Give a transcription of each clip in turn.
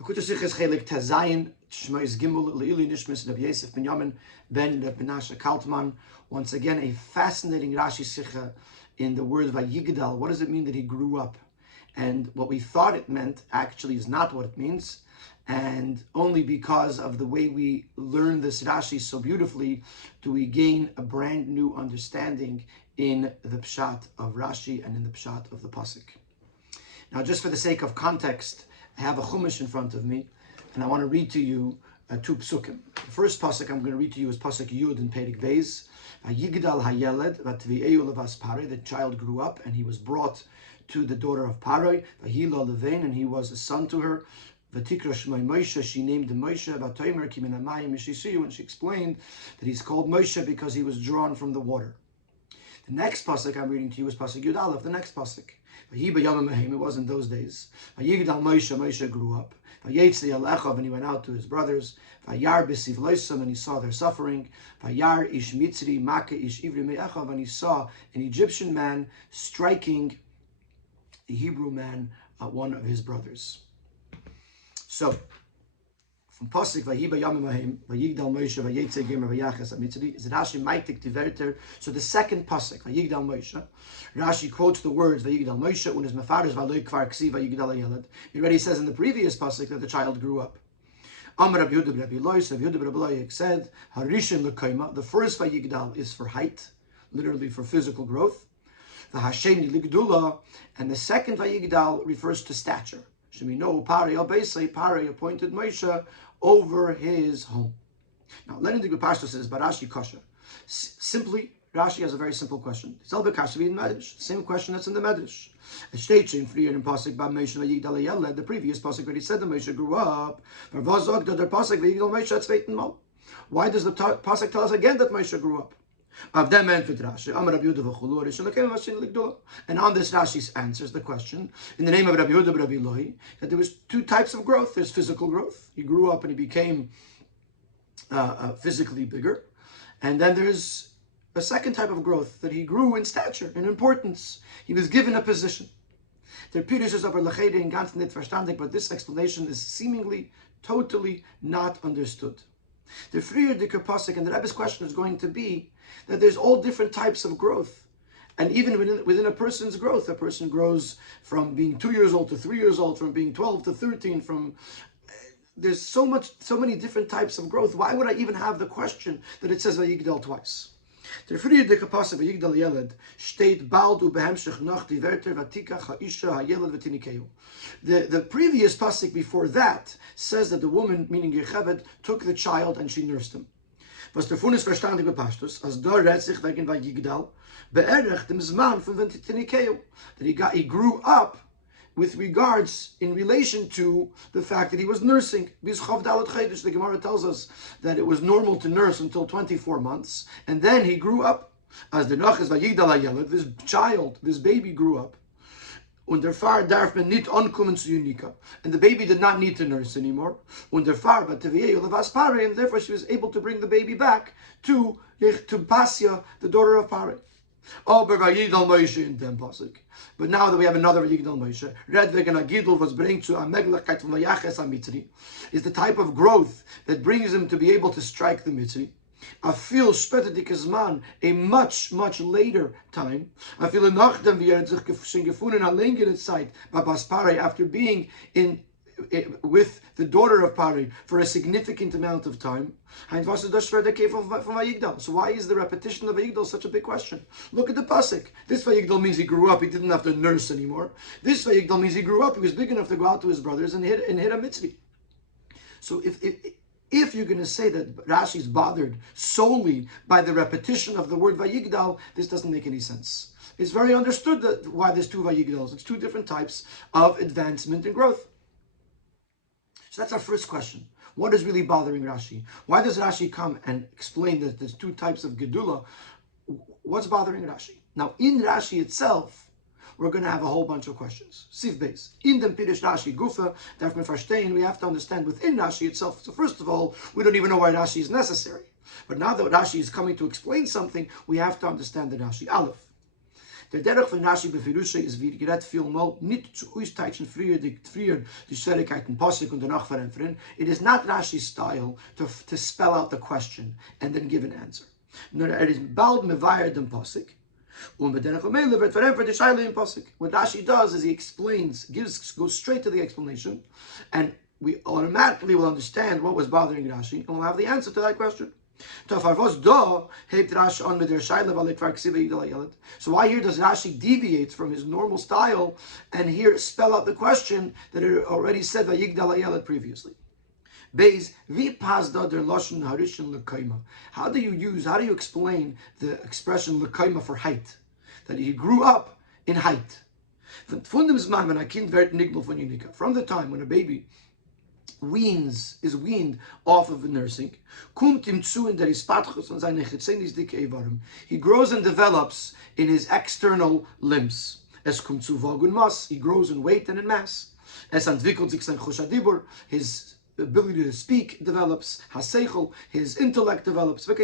Chelek Tazayin Shemos Gimel Leili Nishmas Rabbi Yosef Ben Yamin Ben Menashe Kaltman. Once again, a fascinating Rashi Sikha in the word Vayigdal. What does it mean that he grew up? And what we thought it meant actually is not what it means. And only because of the way we learn this Rashi so beautifully do we gain a brand new understanding in the Pshat of Rashi and in the Pshat of the Pasuk. Now, just for the sake of context, I have a Chumash in front of me, and I want to read to you two psukim. The first pasuk I'm going to read to you is pasuk Yud in Perik Beis. Yigdal hayeled v'tvi'eu levas Paroi. The child grew up, and he was brought to the daughter of Paroi. V'hila levein, and he was a son to her. V'tikra shmei Moshe. She named him Moshe. V'toimer ki min hamayim mishisiyu, and she explained that he's called Moshe because he was drawn from the water. The next pasuk I'm reading to you is pasuk Yud Aleph. The next pasuk. It was in those days. Moshe grew up. And he went out to his brothers. And he saw their suffering. And he saw an Egyptian man striking a Hebrew man, one of his brothers. So, from Pasuk Vayiba Yamim Vayigdal Moshe Vayetze Gemer Vayachas Amitzri is Rashi Maitik Tiverter. So the second Pasuk Vayigdal Moshe, Rashi quotes the words Vayigdal Moshe when his mafaris Valoy Kvar Ksi Vayigdal Yelad. He already says in the previous Pasuk that the child grew up. Amar Rabbi Yehuda Rabbi Lois, Rabbi Yehuda Rabbi Lois said Harishin Lekoima. The first Vayigdal is for height, literally for physical growth. The Hasheni Ligdula, and the second Vayigdal refers to stature. Shemino Pari Al-Beisai, Pari appointed Moshe over his home. Now, Lenin the Gupashto says, Barashi Kasha. Simply, Rashi has a very simple question. The same question that's in the Medrash. The previous pasuk already said that Moshe grew up. Why does the pasuk tell us again that Moshe grew up? And on this Rashi answers the question in the name of Rabbi Yehuda Rabbi Loi that there was two types of growth. There's physical growth. He grew up and he became physically bigger. And then there's a second type of growth, that he grew in stature, in importance. He was given a position. But this explanation is seemingly totally not understood. The Frier Dicker Pasuk and the Rebbe's question is going to be that there's all different types of growth. And even within a person's growth, a person grows from being 2 years old to 3 years old, from being 12 to 13, there's so many different types of growth. Why would I even have the question that it says Vayigdal twice? The previous pasuk before that says that the woman, meaning Yocheved, took the child and she nursed him. Was der Funis verstandig bepastus, as da redt sich wegen Vayigdal, beerdigt dem Zman von Tinikeu, that he grew up with regards in relation to the fact that he was nursing. The Gemara tells us that it was normal to nurse until 24 months, and then he grew up. As the Nachas Vayigdal Hayeled, this child, this baby grew up. Und der Far darf man nicht ankommen zu Unika. And the baby did not need to nurse anymore. Und der Far, but and therefore she was able to bring the baby back to Pasya, the daughter of Paroi. Oh, but Vayigdal Moshe in them pasuk. But now that we have another Vayigdal Moshe, Red Vegan Agidol was bring to a Meglachkeit from Vayaches Amitri, is the type of growth that brings him to be able to strike the Mitri. I feel Spetedikazman, a much later time. I feel a Nachdem gefunden allein Zeit by Baspare after being with the daughter of Pari for a significant amount of time. So why is the repetition of Vayigdal such a big question? Look at the pasuk. This Vayigdal means he grew up, he didn't have to nurse anymore. This Vayigdal means he grew up, he was big enough to go out to his brothers and hit a mitzvah. So if you're going to say that Rashi is bothered solely by the repetition of the word Vayigdal, this doesn't make any sense. It's very understood why there's two Vayigdals. It's two different types of advancement and growth. So that's our first question. What is really bothering Rashi? Why does Rashi come and explain that there's two types of Gedula? What's bothering Rashi? Now, in Rashi itself, we're going to have a whole bunch of questions. Siv Beis. In dem Pirish Rashi Gufa, darf man verstehen, we have to understand within Rashi itself. So first of all, we don't even know why Rashi is necessary. But now that Rashi is coming to explain something, we have to understand the Rashi. Aleph. Der Derech von Rashi befirusche ist wie gerät viel mal nicht zu austauschen früher die Schwierigkeiten Pasuk und danach verändern. It is not Rashi's style to spell out the question and then give an answer. No, it is bald mevayer dem Pasuk. What Rashi does is he explains, goes straight to the explanation, and we automatically will understand what was bothering Rashi, and we'll have the answer to that question. So why here does Rashi deviate from his normal style and here spell out the question that it already said Vayigdal previously? How do you explain the expression lekaima for height? That he grew up in height. From the time when a baby is weaned off of nursing, he grows and develops in his external limbs. He grows in weight and in mass. His ability to speak develops, his intellect develops. So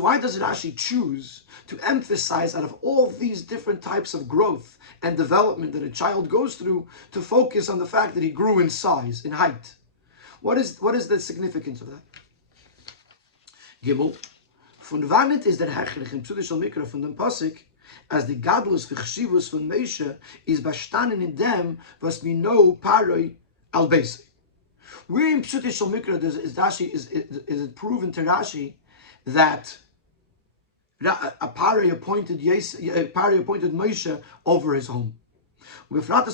why does Rashi choose to emphasize out of all these different types of growth and development that a child goes through to focus on the fact that he grew in size, in height? What is the significance of that? Gimel. Von wann ist der Hechlich im Psudishal Mikra von dem Pasuk, as the Gadlus v'chshivus von Moshe is bestanden in dem, was we know Paroi al Beisei. Where in Psutishal Mikra is it proven to Rashi that a Paroi appointed Moshe over his home? Especially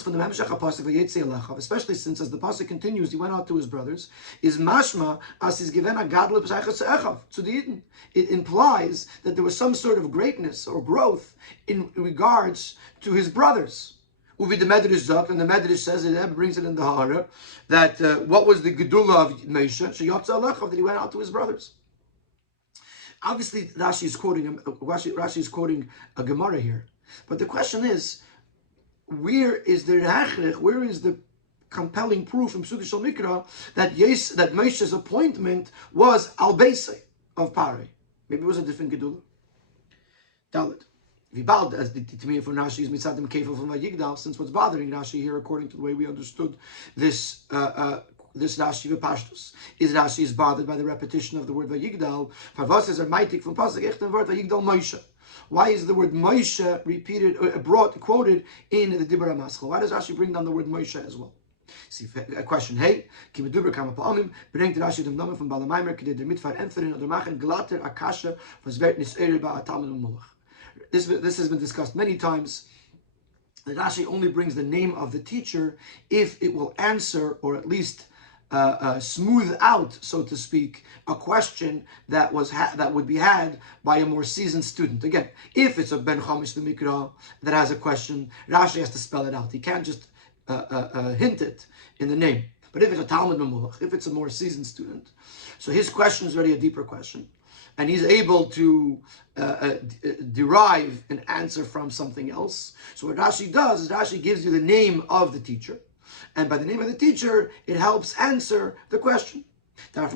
since, as the pasuk continues, he went out to his brothers. Is mashma as is given a gadol to the Eden. It implies that there was some sort of greatness or growth in regards to his brothers. Uvi the Medrash Zok, and the Medrash says, it brings it in the Hara, that what was the gedula of Moshe? That he went out to his brothers. Obviously, Rashi is quoting a Gemara here, but the question is, where is the compelling proof in Psudishal Mikra that Moshe's appointment was al Beisei of Paroi? Maybe it was a different gedula. Dalet. Vibald, as the Tmei for Rashi is mitzadim kefil from Vayigdal, since what's bothering Rashi here, according to the way we understood this Rashi v'Pashtus, is Rashi is bothered by the repetition of the word Vayigdal. Parvos is maitik from pasuk echten word Vayigdal Moshe. Why is the word Moshe repeated, quoted in the Dibur HaMaschal? Why does Rashi bring down the word Moshe as well? See, a question. Hey, Kimeduber Kama Pa'amim bringt Rashi dem Namen von Balamaimer kede der mitfar entferen oder machen glatter akasha was wird nis ba Talmud und Mulach. This has been discussed many times. That Rashi only brings the name of the teacher if it will answer or at least smooth out, so to speak, a question that would be had by a more seasoned student. Again, if it's a Ben Chamish the Mikra that has a question, Rashi has to spell it out. He can't just hint it in the name. But if it's a Talmud Memulach, if it's a more seasoned student, so his question is already a deeper question, and he's able to derive an answer from something else. So what Rashi does is Rashi gives you the name of the teacher, and by the name of the teacher, it helps answer the question. So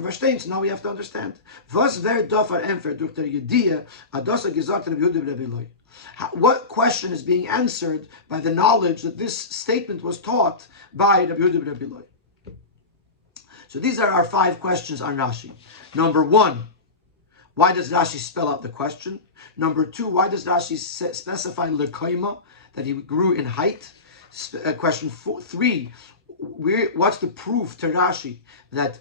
now we have to understand. What question is being answered by the knowledge that this statement was taught by Rabbi Yehuda ben Rabbi Loi? So these are our 5 questions on Rashi. Number 1, why does Rashi spell out the question? Number 2, why does Rashi specify lekaima, that he grew in height? Question 3, what's the proof to Rashi that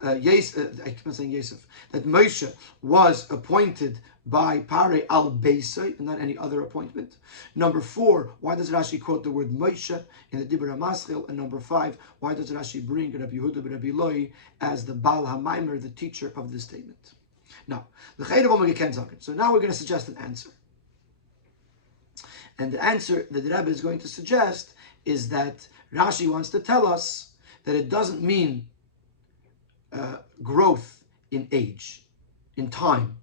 that Moshe was appointed by Paroi al Beisei and not any other appointment? Number 4, why does Rashi quote the word Moshe in the Dibur HaMaschil? And number 5, why does Rashi bring Rabbi Yehuda ben Rabbi Loi as the Baal HaMaimer, the teacher of this statement? Now, so now we're going to suggest an answer. And the answer that the Rabbi is going to suggest is that Rashi wants to tell us that it doesn't mean growth in age, in time.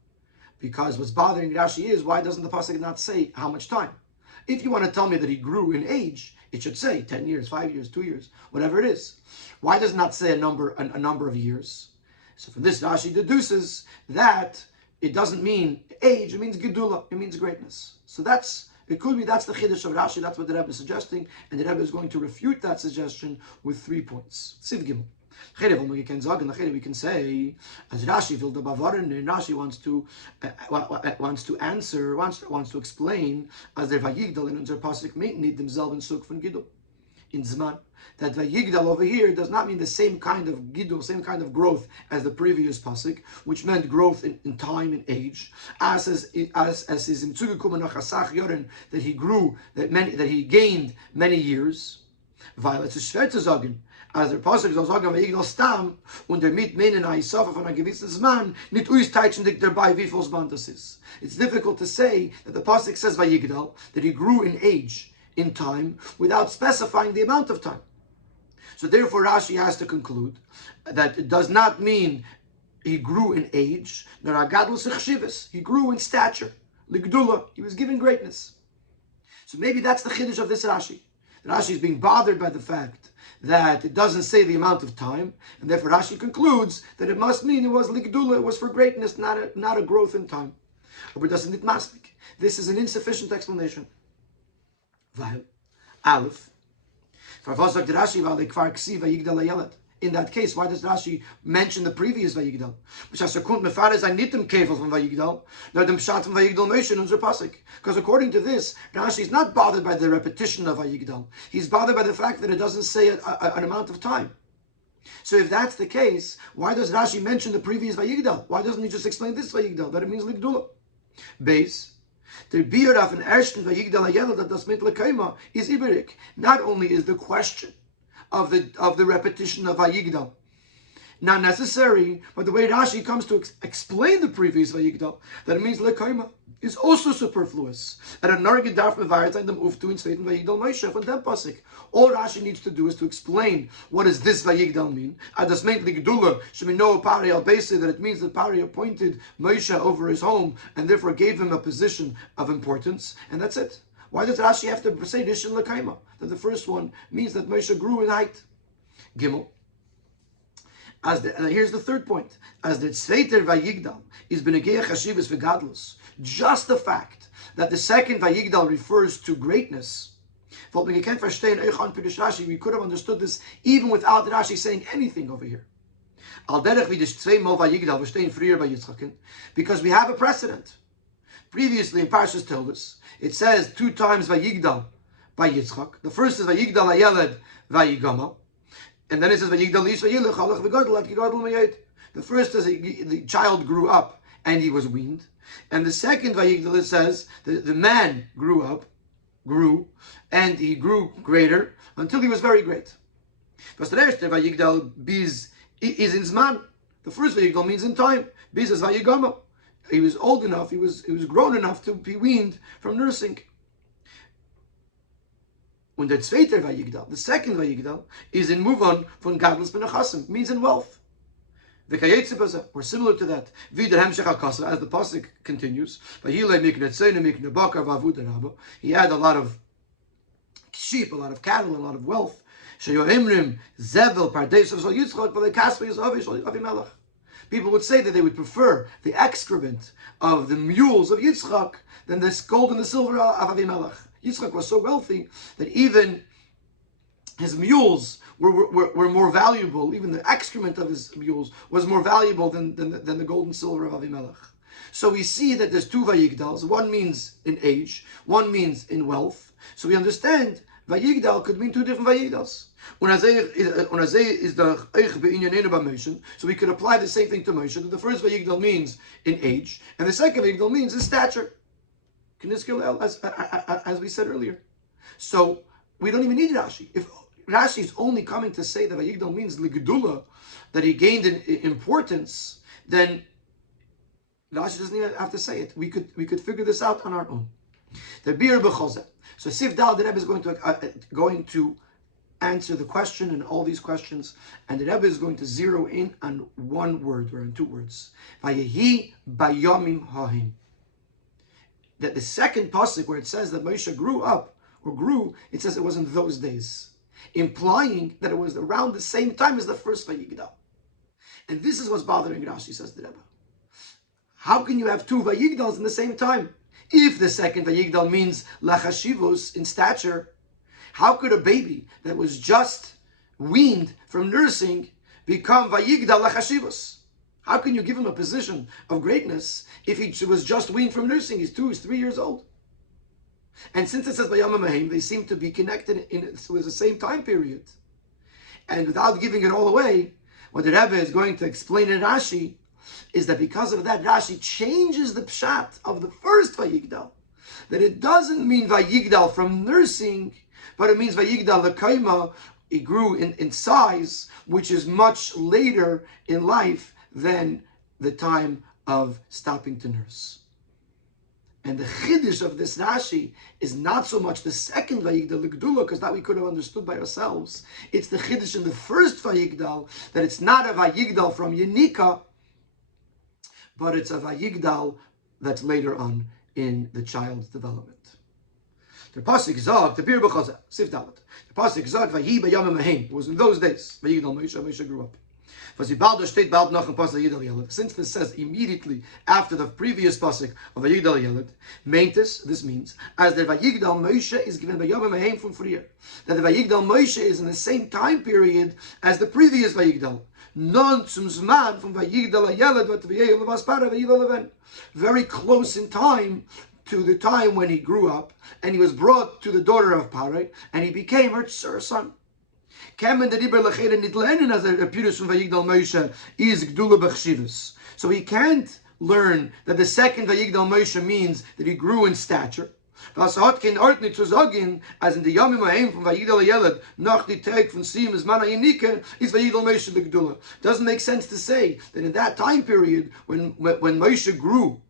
Because what's bothering Rashi is, why doesn't the pasuk not say how much time? If you want to tell me that he grew in age, it should say 10 years, 5 years, 2 years, whatever it is. Why does it not say a number of years? So from this, Rashi deduces that it doesn't mean age, it means gedula, it means greatness. So it could be that's the chiddush of Rashi, that's what the Rebbe is suggesting, and the Rebbe is going to refute that suggestion with 3 points. Siv Gimel. We can say, as Rashi will the Bavaran, and Rashi wants to explain, as der Vayigdal in unser Pasuk need themselves in Suk von Gidul. In Zman, that Vayigdal over here does not mean the same kind of Gidul, same kind of growth as the previous Pasuk, which meant growth in time and age, as is in Tzugekum Nachasach Yoren, that he grew, that he gained many years. Violet is schwer zu sagen, as der Pasuk soll sagen, Vayigdal Stam, und mit Menen Aisafa von einem gewissen Zman, nicht uisteichend dabei, wie viel Zman das ist. It's difficult to say that the Pasuk says Vayigdal, that he grew in age, in time, without specifying the amount of time. So therefore Rashi has to conclude that it does not mean he grew in age, nor agadlu sechshivas, he grew in stature, ligdula, he was given greatness. So maybe that's the chiddush of this Rashi. Rashi is being bothered by the fact that it doesn't say the amount of time, and therefore Rashi concludes that it must mean it was ligdula, it was for greatness, not a growth in time. But doesn't it masmik? This is an insufficient explanation. Weil, Aleph, in that case, why does Rashi mention the previous Vayigdal? Because according to this, Rashi is not bothered by the repetition of Vayigdal. He's bothered by the fact that it doesn't say an amount of time. So if that's the case, why does Rashi mention the previous Vayigdal? Why doesn't he just explain this Vayigdal, that it means Ligdula? Base. The beard of an ersten Vayigdal Hayelad that das mit lekaima is iberik. Not only is the question of the repetition of Vayigdal not necessary, but the way Rashi comes to explain the previous Vayigdal, that it means lekaima, is also superfluous. And a nargid darf mevaret them uftu in zweiten Vayigdal Moshe von dem Pasuk. All Rashi needs to do is to explain what does this Vayigdal mean. At das meint ligdula shemino Pari al Beis, that it means that Pari appointed Moshe over his home and therefore gave him a position of importance, and that's it. Why does Rashi have to say this in lekaima? That the first one means that Moshe grew in height. Gimel. And here's the third point. As the Tzveiter Vayigdal is Benegei Chashivas V'Gadlus, just the fact that the second Vayigdal refers to greatness, we could have understood this even without Rashi saying anything over here. Because we have a precedent. Previously in Parshas Tildus, it says 2 times Vayigdal by Yitzchak. The first is Vayigdal Hayeled Vayigamal. And then it says, the first is the child grew up and he was weaned. And the second Vayigdal, it says, the man grew, and he grew greater until he was very great. The first Vayigdal is in Zman. The first Vayigdal means in time. Biz is Vayigama. He was old enough, he was grown enough to be weaned from nursing. Und der zweite Vayigdal, the second Vayigdal, is in Muvan von Gadlus ben Achasim, means in wealth. Or similar to that, as the pasuk continues, he had a lot of sheep, a lot of cattle, a lot of wealth. People would say that they would prefer the excrement of the mules of Yitzchak than the gold and the silver of Avimelech. Yitzchak was so wealthy that even his mules were more valuable, even the excrement of his mules was more valuable than the gold and silver of Avimelech. So we see that there's 2 Vayigdals. One means in age, one means in wealth. So we understand Vayigdal could mean 2 different Vayigdals. So we could apply the same thing to Moshe, that the first Vayigdal means in age, and the second Vayigdal means in stature. As we said earlier. So we don't even need Rashi. If Rashi is only coming to say that Vayigdal means Ligdula, that he gained in importance, then Rashi doesn't even have to say it. We could figure this out on our own. The Bir B'Chozeh. So Sif Dal, the Rebbe is going to answer the question and all these questions, and the Rebbe is going to zero in on one word, or on 2 words. Vayehi Bayomim Hahim. That the second pasuk where it says that Moshe grew up, or grew, it says it was in those days, implying that it was around the same time as the first Vayigdal. And this is what's bothering Rashi, says the Rebbe. How can you have two Vayigdals in the same time? If the second Vayigdal means Lachashivos in stature, how could a baby that was just weaned from nursing become Vayigdal Lachashivos? How can you give him a position of greatness if he was just weaned from nursing? He's 3 years old. And since it says Vayama Mahim, they seem to be connected with the same time period. And without giving it all away, what the Rebbe is going to explain in Rashi is that because of that, Rashi changes the pshat of the first Vayigdal. That it doesn't mean Vayigdal from nursing, but it means Vayigdal Lekaima. He grew in size, which is much later in life than the time of stopping to nurse. And the chiddush of this Rashi is not so much the second Vayigdal L'Gdula, because that we could have understood by ourselves. It's the chiddush in the first Vayigdal, that it's not a Vayigdal from Yenika, but it's a Vayigdal that's later on in the child's development. The pasuk zog, the bir b'chaza, sif dalet. The pasuk zog, vayi b'yamim mahim. It was in those days. Vayigdal Moshe grew up. Since this says immediately after the previous pasuk of Vayigdal Yeled, meintes, this means, as the Vayigdal Moshe is given by Yom Mahim from Frier, that the Vayigdal Moshe is in the same time period as the previous Vayigdal. Non zum Zman from Vayigdal Yeled, but Vayigdal Vaspara Vayigdal Leven. Very close in time to the time when he grew up, and he was brought to the daughter of Parai, and he became her son. So he can't learn that the second Vayigdal Moshe means that he grew in stature. As in the Yamim Ha'im from Vayigdal Yeled, nach die Tag von Sim is Mana Yenika, is Vayigdal Moshe L'Gdula. Doesn't make sense to say that in that time period when Moshe grew,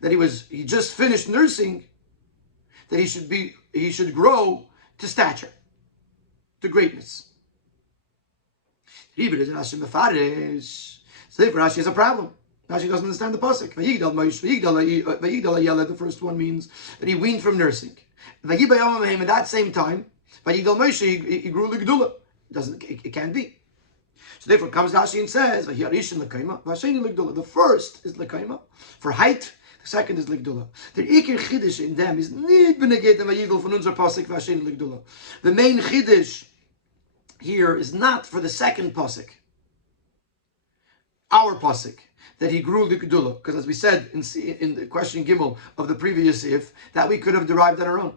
that he just finished nursing, that he should grow to stature, to greatness. So therefore Rashi has a problem. Rashi doesn't understand the pasuk. Vayigdal Yeled, the first one means that he weaned from nursing. At that same time, Vayigdal Moshe, he grew l'gdula. It can't be. So therefore comes Rashi and says, the first is l'kaima for height. The second is l'gdula. The ikir chiddush in them is nit beneget and Vayigdal von unser pasuk v'ashen l'gdula. The main chiddush here is not for the second pasuk, our pasuk, that he grew l'gdula, because as we said in the question Gimel of the previous if, that we could have derived on our own.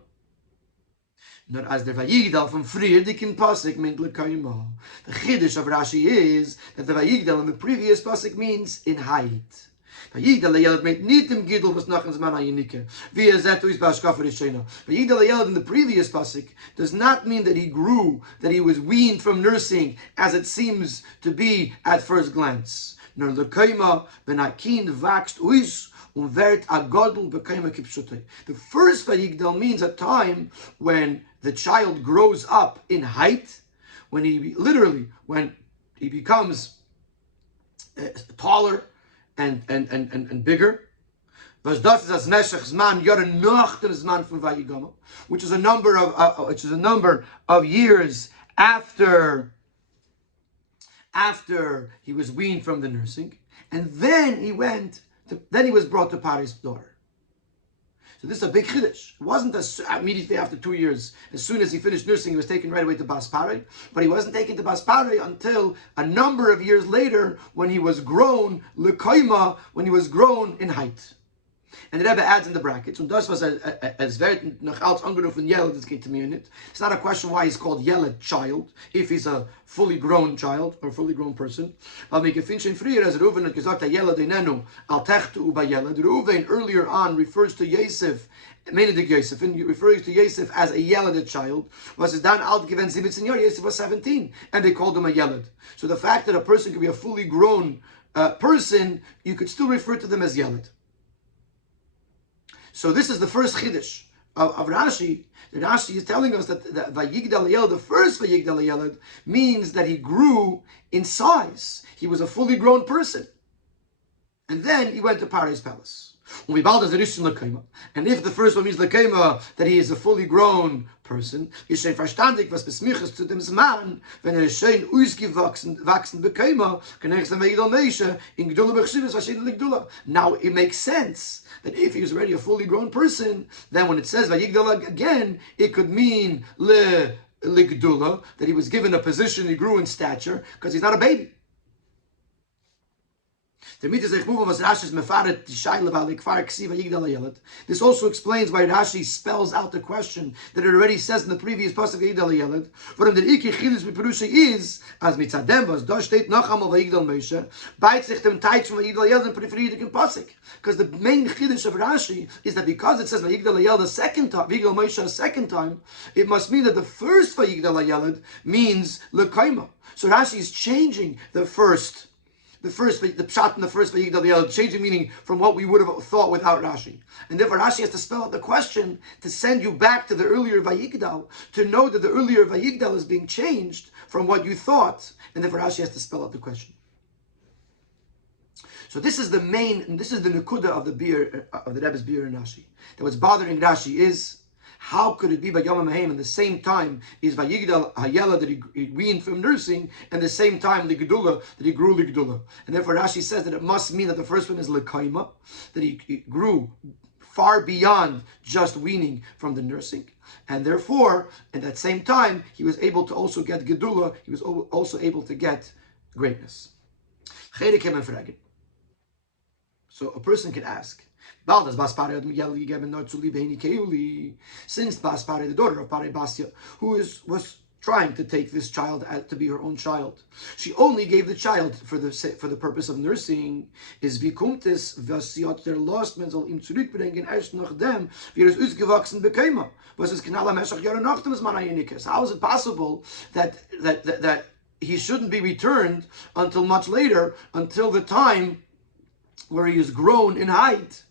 Not as the Vayigdal from Friedikin pasuk meant l'kaima. The chiddush of Rashi is that the Vayigdal in the previous pasuk means in height. Vayigdal Yeled meant nitim gidul was nachan zman hayenike. Via zetu is bashkafer ishena. Vayigdal Yeled in the previous pasuk does not mean that he grew, that he was weaned from nursing, as it seems to be at first glance. Nor lekaima benakin vaxt uis umvert agodel bekaima kipshutei. The first Vayigdal means a time when the child grows up in height, when he becomes taller and bigger, which is a number of years after he was weaned from the nursing, and then he was brought to Pari's daughter. So this is a big chiddush. It wasn't immediately after 2 years. As soon as he finished nursing, he was taken right away to Bas Parai. But he wasn't taken to Bas Parai until a number of years later, when he was grown l'koima, when he was grown in height. And the Rebbe adds in the brackets, und das was as wird noch als angerufen Yeled, das geht to me in it. It's not a question why he's called Yeled, child, if he's a fully grown child or fully grown person. Weil mir gefinchen früher, as Reuven hat gesagt, Yeled inenu al techtu uba Yeled. Reuven earlier on refers to Yosef, Menedig Yosef, and refers to Yosef as a Yeled, a child. Was es dann alt gewesen 17 Jahre, Yosef was 17, and they called him a Yeled. So the fact that a person could be a fully grown person, you could still refer to them as Yeled. So this is the first chiddush of Rashi. Rashi is telling us that Vayigdal Yeled, the first Vayigdal Yeled, means that he grew in size. He was a fully grown person. And then he went to Parai's palace. And if the first one means lekema, that he is a fully grown person, ist verstandig, was besmiches zu dem Zman, wenn schön ausgewachsen bekema, kann dann Vayigdal Moshe in Gedula b'chshivas v'ashin l'gdula. Now it makes sense that if he was already a fully grown person, then when it says Vayigdal again, it could mean l'gdula, that he was given a position, he grew in stature, because he's not a baby. This also explains why Rashi spells out the question that it already says in the previous pasuk Vayigdal Yeled. But the Ikki Chilus B'Perusha is as mitzadem was da steht nacham al Vayigdal Moshe beit sich dem Teich from Vayigdal Yeled in Preferidic pasuk, because the main chiddush of Rashi is that because it says Vayigdal Yeled a second time, Vayigdal Moshe a second time, it must mean that the first Vayigdal Yeled means lekaima. So Rashi is changing the pshat in the first Vayigdal Yeled, changing meaning from what we would have thought without Rashi. And therefore Rashi has to spell out the question to send you back to the earlier Vayigdal, to know that the earlier Vayigdal is being changed from what you thought, and therefore Rashi has to spell out the question. So this is the main, and this is the Nekuda of the Rebbe's beer in Rashi. That what's bothering Rashi is, how could it be by Yom HaMahem and the same time is Vayigdal Hayela that he weaned from nursing, and the same time the Gedula that he grew Gedula. And therefore Rashi says that it must mean that the first one is Lekaima, that he grew far beyond just weaning from the nursing. And therefore, at that same time, he was able to also get Gedula, he was also able to get greatness. So a person could ask, since Baspare, the daughter of Pare Basya, who was trying to take this child to be her own child, she only gave the child for the purpose of nursing. Is vikumtes vasiot der lost men soll ihm zurückbringen erst nachdem es ausgewachsen bekäme. Was ist knalla meshach jahre nachdem es man aynikes? How is it possible that he shouldn't be returned until much later, until the time where he is grown in height,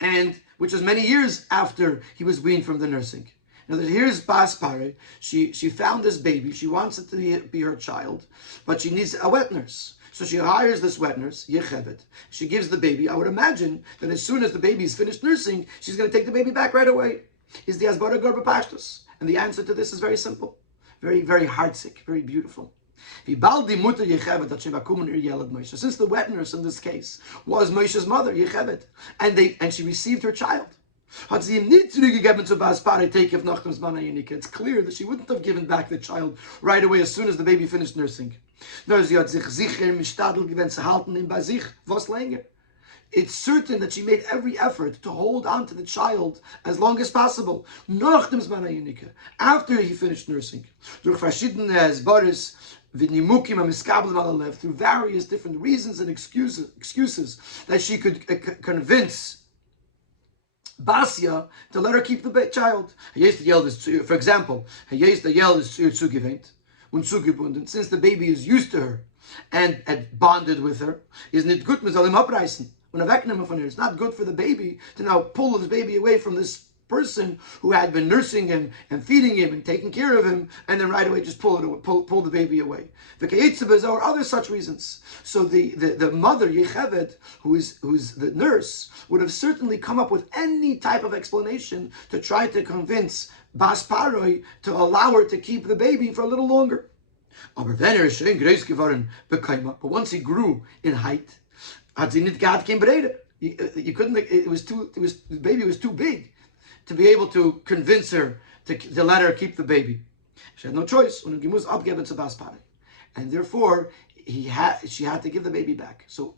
and which is many years after he was weaned from the nursing? Now here's Baspare. She found this baby. She wants it to be her child, but she needs a wet nurse. So she hires this wet nurse, Yechevet. She gives the baby. I would imagine that as soon as the baby is finished nursing, she's going to take the baby back right away. Is the Asbara Garba Pashtus? And the answer to this is very simple, very, very heartsick, very beautiful. Since the wet nurse in this case was Moshe's mother, Yechevet, and she received her child, it's clear that she wouldn't have given back the child right away as soon as the baby finished nursing. It's certain that she made every effort to hold on to the child as long as possible, after he finished nursing. Through various different reasons and excuses that she could convince Basya to let her keep the child. For example, since the baby is used to her and bonded with her, is nicht gut, it's not good for the baby to now pull this baby away from this person who had been nursing him and feeding him and taking care of him, and then right away just pull the baby away. Or other such reasons. So the mother, Yechevet, who's the nurse, would have certainly come up with any type of explanation to try to convince Basparoi to allow her to keep the baby for a little longer. But once he grew in height, the baby was too big to be able to convince her to let her keep the baby. She had no choice. And therefore, she had to give the baby back. So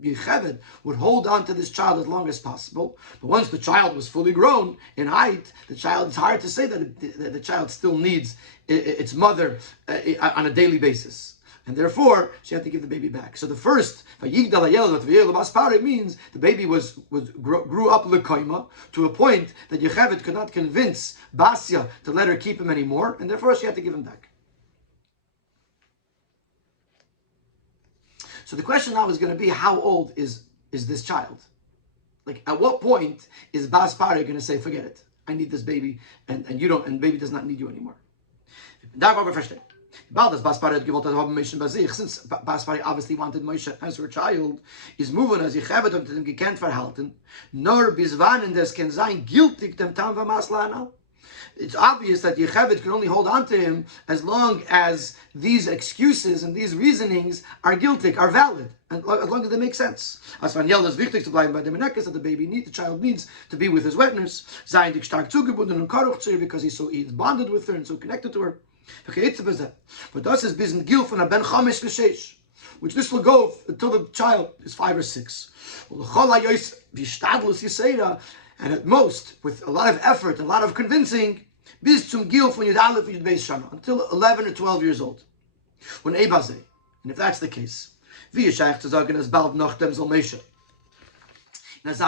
Yechevet would hold on to this child as long as possible. But once the child was fully grown in height, it's hard to say that the child still needs its mother on a daily basis. And therefore, she had to give the baby back. So the first, Vayigdal Hayela Baspare, means the baby grew up Lekaima to a point that Yechevet could not convince Basya to let her keep him anymore, and therefore she had to give him back. So the question now is going to be, how old is this child? Like, at what point is Baspare going to say, forget it, I need this baby, and you don't, and baby does not need you anymore? Since Baspari obviously wanted Moshe as her child, is moving as Yechevet unter dem gekent verhalten, nor bis wann des can sein guilty dem Tam Vamasla. It's obvious that Yechevet can only hold on to him as long as these excuses and these reasonings are guilty, are valid, and as long as they make sense. As van Yel is wichtig to bleiben bei dem Menekes, that the child needs to be with his wet nurse, sein dich stark zugebunden und karuch zu ihr, because he's bonded with her and so connected to her. But das is bis in Gil von Ben Chamesh v'Sheish, which this will go until the child is 5 or 6. And at most, with a lot of effort, a lot of convincing, bis zum Gil von Yud Aleph Yud Beis Shana, until 11 or 12 years old. When Ebaze, and if that's the case, wie ist eigentlich zu sagen, es bald noch dem soll Moshe. If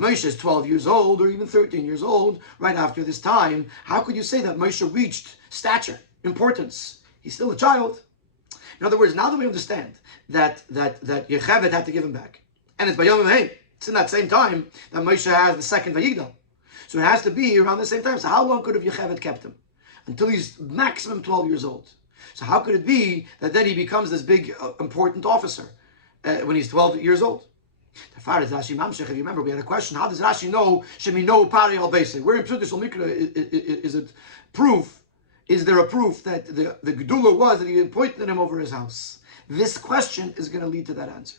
Moshe is 12 years old or even 13 years old, right after this time, how could you say that Moshe reached stature, importance? He's still a child. In other words, now that we understand that Yechevet had to give him back, and it's by Yom Hey, it's in that same time that Moshe has the second Vayigdal. So it has to be around the same time. So how long could have Yechevet kept him? Until he's maximum 12 years old. So how could it be that then he becomes this big, important officer when he's 12 years old? If you remember, we had a question: how does Rashi know Shemino Pari al Beisei? Where in Pshutis al Mikra is it proof? Is there a proof that the Gedula was that he appointed him over his house? This question is going to lead to that answer.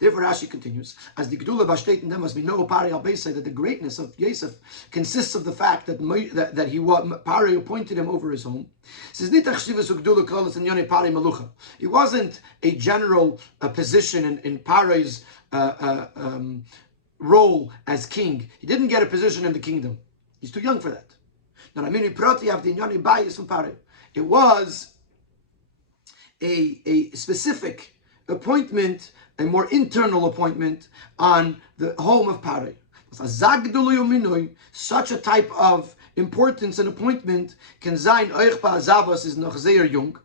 Therefore, Rashi continues, as the Gedula Bashtet them must be no Pari al Beisei, that the greatness of Yosef consists of the fact that Pari appointed him over his home. It wasn't a general position in Pari's role as king. He didn't get a position in the kingdom. He's too young for that. It was a specific appointment, a more internal appointment on the home of Pari. Such a type of importance and appointment can sein is noch sehr jung,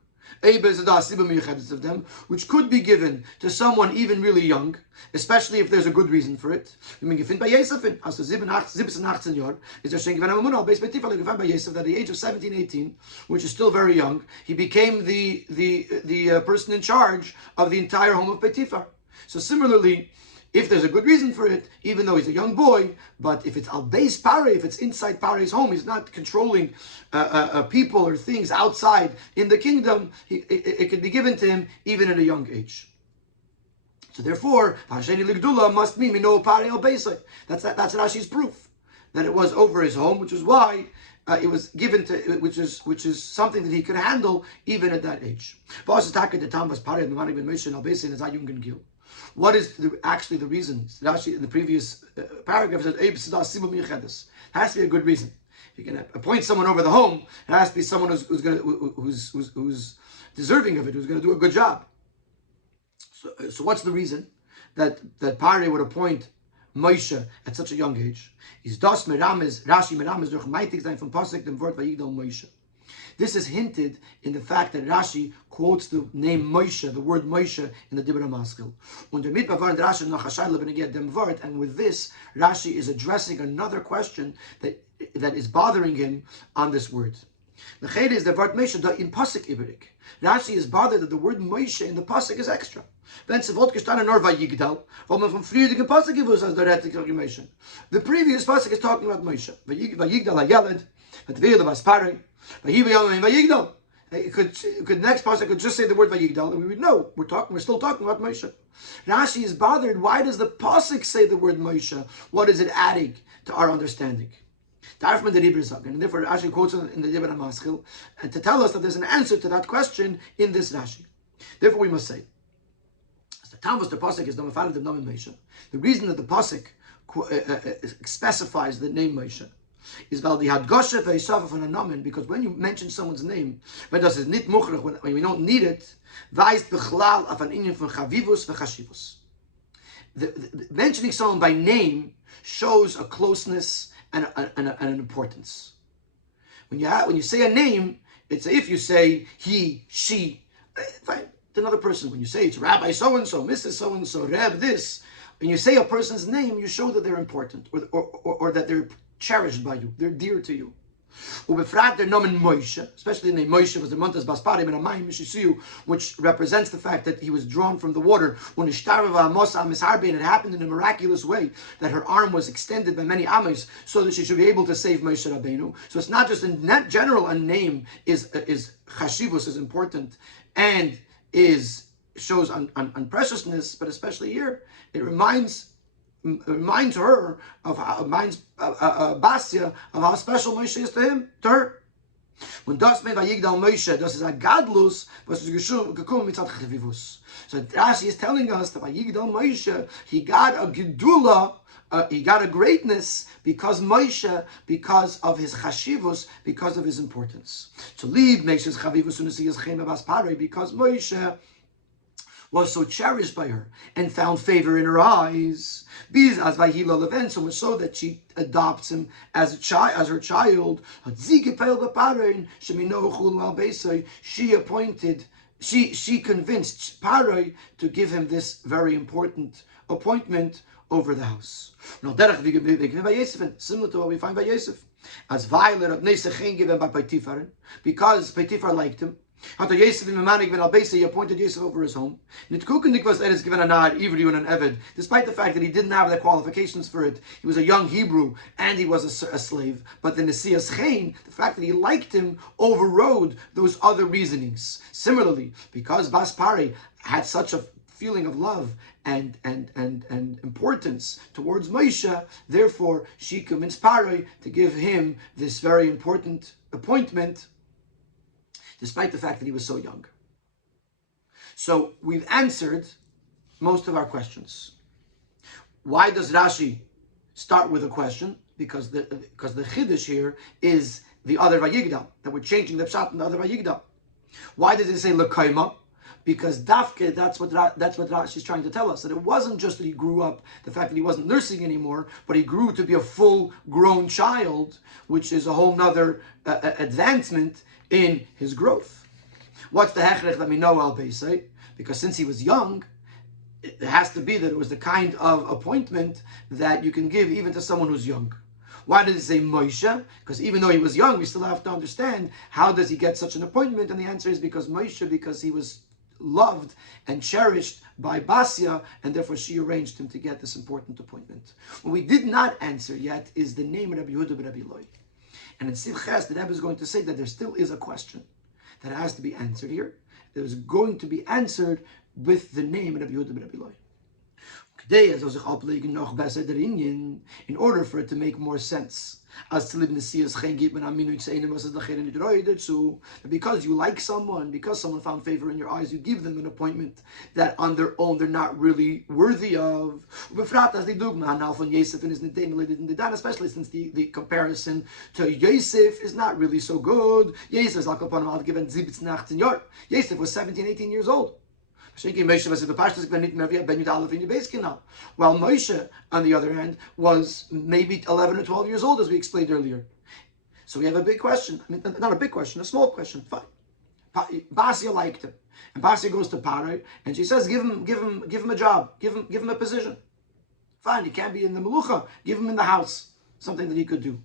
of them, which could be given to someone even really young, especially if there's a good reason for it. That at the age of 17, 18, which is still very young, he became the person in charge of the entire home of Potiphar. So similarly, if there's a good reason for it, even though he's a young boy, but if it's al-beis Pari, if it's inside Pari's home, he's not controlling people or things outside in the kingdom, it could be given to him even at a young age. So therefore, Hasheni Ligdula must mean Mino Pari al-Beisai. That's Rashi's proof, that it was over his home, which is why it was given to, which is something that he could handle even at that age. What is actually the reason? Rashi in the previous paragraph says, it has to be a good reason. If you're going to appoint someone over the home, it has to be someone who's deserving of it, who's going to do a good job. So what's the reason that Pari would appoint Moshe at such a young age? Is das merames Rashi merames durch meitig sein vom Pasuk dem Wort Vayigdal Moshe. This is hinted in the fact that Rashi quotes the name Moshe, the word Moshe, in the Dibra Maskil. And with this, Rashi is addressing another question that is bothering him on this word. Rashi is bothered that the word Moshe in the Pasuk is extra. The previous Pasuk is talking about Moshe. Next pasuk could just say the word Vayigdal, and we would know we're still talking about Moshe. Rashi is bothered. Why does the pasuk say the word Moshe? What is it adding to our understanding? And therefore Rashi quotes in the Dibra Maskil, and to tell us that there's an answer to that question in this Rashi. Therefore we must say, as the Talmud the pasuk is Nomafad the Nom Moshe. The reason that the pasuk specifies the name Moshe is because when you mention someone's name, when we don't need it, mentioning someone by name shows a closeness and an importance. When you say a name, it's if you say he, she, fine, it's another person. When you say it's Rabbi so-and-so, Mrs. so-and-so, Reb this, when you say a person's name, you show that they're important or that they're cherished by you, they're dear to you. Ubefrat der Nomen Moshe, especially the name Moshe was the Montes Basparim and Amayim Mishisiu, which represents the fact that he was drawn from the water. When it happened in a miraculous way that her arm was extended by many amas so that she should be able to save Moshe Rabbeinu. So it's not just in general a name is chashivus, is important and shows on preciousness, but especially here it reminds her of how Basia of how special Moshe is to her. When das me vayigdal Moshe, das is a gadlus, was is gekommen mit chivivus. So Rashi is telling us that vayigdal Moshe, he got a gedula, he got a greatness because Moshe, because of his chashivus, because of his importance. To leave Moshe's chavivus unasiyas chema bas parei, because Moshe was so cherished by her and found favor in her eyes. So much so that she adopts him as her child. She convinced Paroi to give him this very important appointment over the house. Similar to what we find by Yosef. As because Potiphar liked him, he appointed Yosef over his home. Despite the fact that he didn't have the qualifications for it, he was a young Hebrew and he was a slave. But the Nesias Chain, the fact that he liked him, overrode those other reasonings. Similarly, because Bas Pari had such a feeling of love and importance towards Moshe, therefore she convinced Pari to give him this very important appointment, despite the fact that he was so young. So we've answered most of our questions. Why does Rashi start with a question? Because the Chiddush here is the other Vayigdal, that we're changing the Pshat in the other Vayigdal. Why does it say Lekaima? Because Dafke, that's what Rashi is trying to tell us, that it wasn't just that he grew up, the fact that he wasn't nursing anymore, but he grew to be a full-grown child, which is a whole nother advancement in his growth. What's the hechrech that we know al beisay? Because since he was young, it has to be that it was the kind of appointment that you can give even to someone who's young. Why did it say Moshe? Because even though he was young, we still have to understand how does he get such an appointment, and the answer is because Moshe, because he was loved and cherished by Basia, and therefore she arranged him to get this important appointment. What we did not answer yet is the name of Rabbi Yehuda ben Rabbi Loi. And in Siv Ches, the Rebbe is going to say that there still is a question that has to be answered here. It is going to be answered with the name of Rabbi Yehuda ben Rabbi Loi. In order for it to make more sense, because you like someone, because someone found favor in your eyes, you give them an appointment that on their own they're not really worthy of. Especially since the comparison to Yosef is not really so good. Yosef was 17, 18 years old. While Moshe, on the other hand, was maybe 11 or 12 years old, as we explained earlier. So we have a big question. I mean, not a big question, a small question. Fine. Basia liked him, and Basia goes to Parai, and she says, "Give him a job. Give him a position. Fine. He can't be in the melucha. Give him in the house. Something that he could do."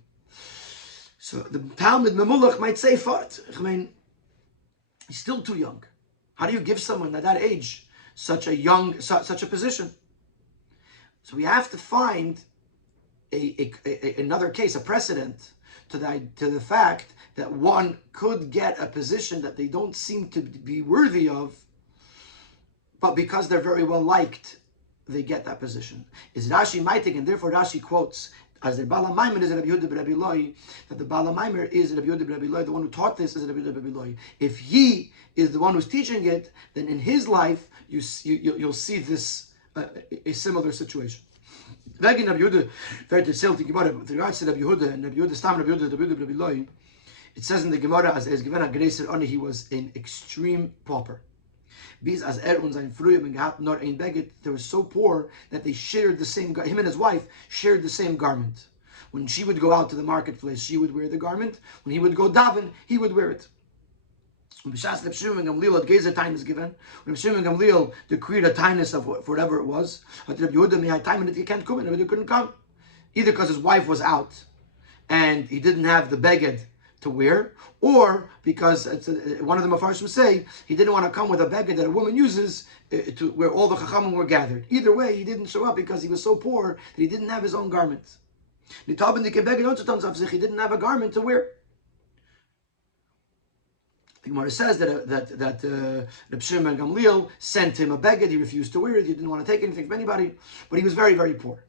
So the Talmud Memulach might say, "Fart. I mean, he's still too young. How do you give someone at that age such a position?" So we have to find another case, a precedent to the fact that one could get a position that they don't seem to be worthy of, but because they're very well liked, they get that position. Is Rashi Maitik, and therefore Rashi quotes as the Bala Maimer is Rabbi Yehuda ben Rabbi Loi, that the Bala Maimer is Rabbi Yehuda ben Rabbi Loi, the one who taught this is Rabbi Yehuda ben Rabbi Loi. If he is the one who's teaching it, then in his life you'll see this a similar situation. With regards to Rabbi Yehuda and Rabbi Yehuda Stam Rabbi Yehuda ben Rabbi Loi, it says in the Gemara as given a Greiser Oni, he was an extreme pauper. They were so poor that they shared the same, him and his wife shared the same garment. When she would go out to the marketplace, she would wear the garment. When he would go daven, he would wear it. When Reb Shimon ben Gamliel is given, when Reb Shimon ben Gamliel decreed a tinus of whatever it was, but Reb Yehuda may have time and he can't come, and he couldn't come. Either because his wife was out, and he didn't have the beged to wear, or because one of the Mefarshim say he didn't want to come with a beged that a woman uses to where all the Chachamim were gathered. Either way, he didn't show up because he was so poor that he didn't have his own garment. He didn't have a garment to wear. The Gemara says that Reb Shimon Gamliel sent him a beged. He refused to wear it. He didn't want to take anything from anybody, but he was very, very poor.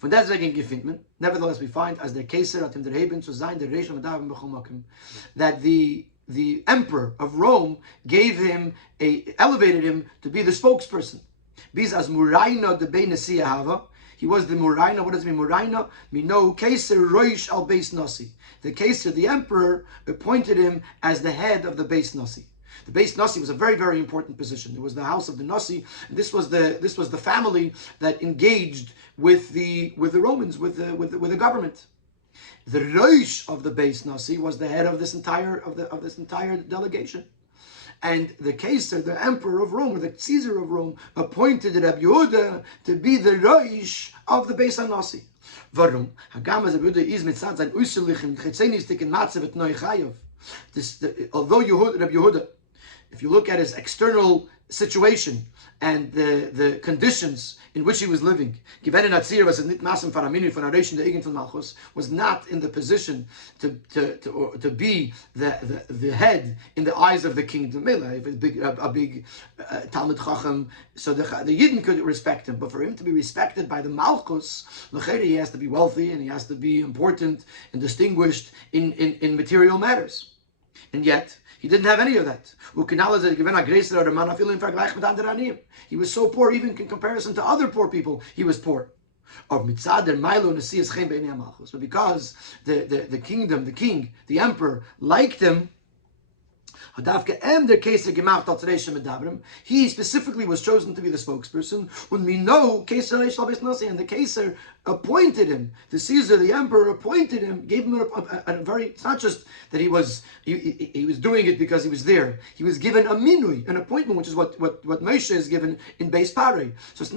Von deswegen gefindt nevertheless we find as der Kaiser at der Heben zu sein der Reish Madav b'chol that the emperor of Rome elevated him to be the spokesperson. Bis as Muraina de Benesia Hava. He was the Muraina. What does it mean, Muraina? Mino Kaiser Roish al Beis Nasi. The Kaiser, the emperor, appointed him as the head of the Beis Nasi. The Beis Nasi was a very, very important position. It was the house of the Nasi. This was the family that engaged with the Romans, with the government. The Roish of the Beis Nasi was the head of this entire delegation. And the Kaiser, the emperor of Rome, or the Caesar of Rome, appointed Rabbi Yehuda to be the Roish of the Beis Nasi. Warum? Although Rabbi Yehuda, if you look at his external situation and the conditions in which he was living, was not in the position to be the head in the eyes of the kingdom. A big Talmud Chacham, so the Yidden could respect him, but for him to be respected by the Malchus, he has to be wealthy and he has to be important and distinguished in material matters. And yet, he didn't have any of that. He was so poor, even in comparison to other poor people, he was poor. But because the kingdom, the king, the emperor liked him, he specifically was chosen to be the spokesperson. When we know, and the Caesar appointed him, the Caesar, the emperor, appointed him, gave him a very. It's not just that he was doing it because he was there. He was given a minui, an appointment, which is what Moshe is given in Beis Parei. So it's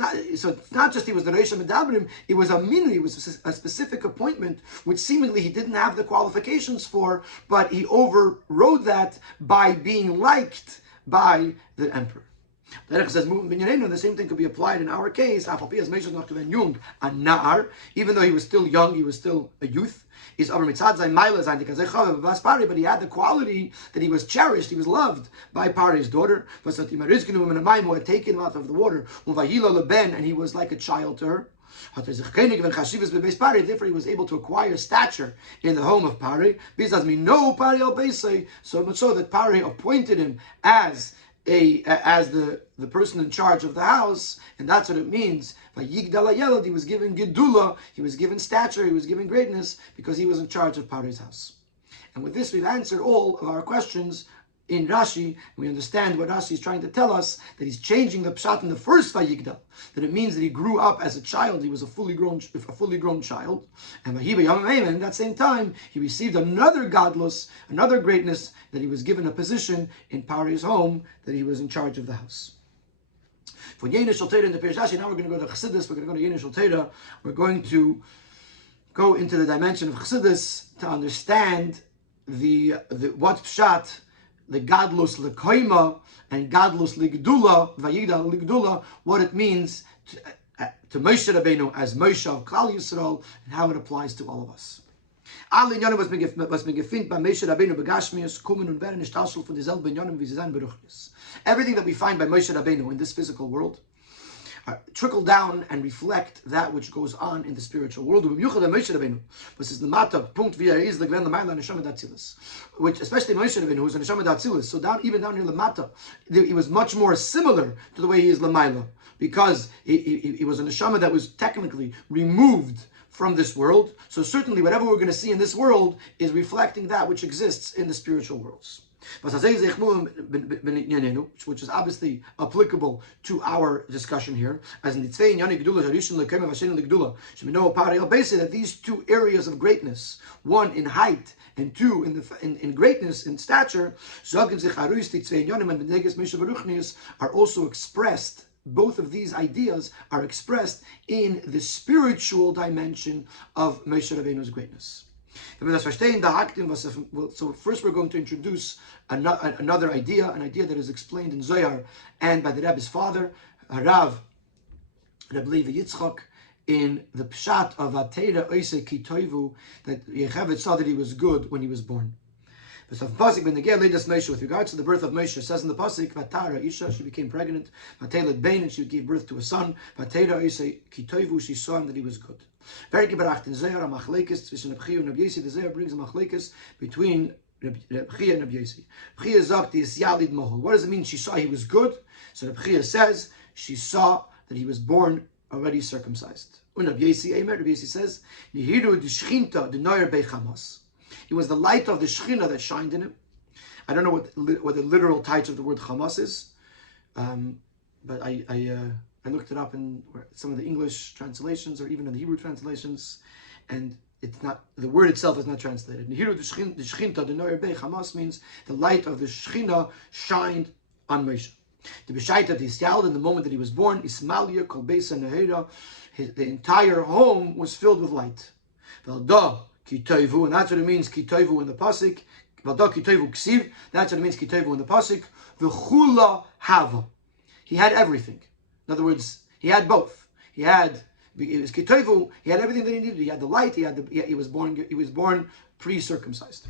not just he was the Reish Medabrim. It was a minui. It was a specific appointment, which seemingly he didn't have the qualifications for, but he overrode that by being liked by the emperor. The same thing could be applied in our case. Even though he was still young, he was still a youth. But he had the quality that he was cherished, he was loved by Parei's daughter, who had taken out of the water, and he was like a child to her. Therefore, he was able to acquire stature in the home of Parei. So much so that Parei appointed him as the person in charge of the house, and that's what it means. He was given gedula, he was given stature, he was given greatness because he was in charge of Parei's house. And with this, we've answered all of our questions in Rashi. We understand what Rashi is trying to tell us, that he's changing the pshat in the first Vayigdal, that it means that he grew up as a child, he was a fully grown child, and at that same time he received another godless, another greatness, that he was given a position in Parei's home, that he was in charge of the house. For Yenei Shel in the Pirish Rashi, now we're going to go to Chassidus, we're going to go to Yenei Shel, we're going to go into the dimension of Chassidus to understand the what pshat, the gadlus lekoima and gadlus ligdula, vayigdal ligdula, what it means to Moshe Rabbeinu as Moshe of Klal Yisrael, and how it applies to all of us. Alle Inyanim was mir gefindt bei Moshe Rabbeinu begashmius kommen und werden nicht von dieselben Inyanim wie sie sein beruchnis. Everything that we find by Moshe Rabbeinu in this physical world trickle down and reflect that which goes on in the spiritual world. This is the mata punkt wie is the glen the ma'ila neshama datzilus, which especially Moshe Rabbeinu, who is a neshama datzilus. So even down here the mata, he was much more similar to the way he is l'mayla, because he was a neshama that was technically removed from this world. So certainly whatever we're going to see in this world is reflecting that which exists in the spiritual worlds. Which is obviously applicable to our discussion here, as in the that these two areas of greatness, one in height and two in greatness, in stature, are also expressed. Both of these ideas are expressed in the spiritual dimension of Moshe Rabbeinu's greatness. So first we're going to introduce another idea, an idea that is explained in Zohar and by the Rebbe's father, Rav Rabbi Yitzchak, in the Pshat of Atera Oise Kitoivu, that Yechevet saw that he was good when he was born. With regards to the birth of Moshe, it says in the pasuk, Vatara Isha, she became pregnant, Vatelet Bain, and she gave birth to a son, Vatera Oise Kitoivu, she saw him that he was good. Very gebracht in Zohar, a machlekes, zwischen Rabbi and Rabbi Yossi, the Zohar brings a machlekes between Rabbi and Rabbi Yossi. Rabbi sagt, is Yalid Mohol. What does it mean she saw he was good? So Rabbi says, she saw that he was born already circumcised. And Rabbi Yossi says, Nihiru d'shchinta d'noyer beichamos. It was the light of the Shekhinah that shined in him. I don't know what the literal title of the word Chamas is, but I looked it up in some of the English translations or even in the Hebrew translations, and it's not, the word itself is not translated. Nihiru d'shchinta d'noyer beichamos means the light of the Shekhinah shined on Moshe. The B'shaita Yisrael, in the moment that he was born, Ismalia Kol Beisa Nehera, the entire home was filled with light. Valda Kitoivu, and that's what it means Kitoivu in the pasuk. Valda Kitoivu Ksiv, that's what it means Kitoivu in the pasuk. V'chula Hava, he had everything. In other words, he had both. It was Kitoivu. He had everything that he needed. He had the light. He was born pre-circumcised.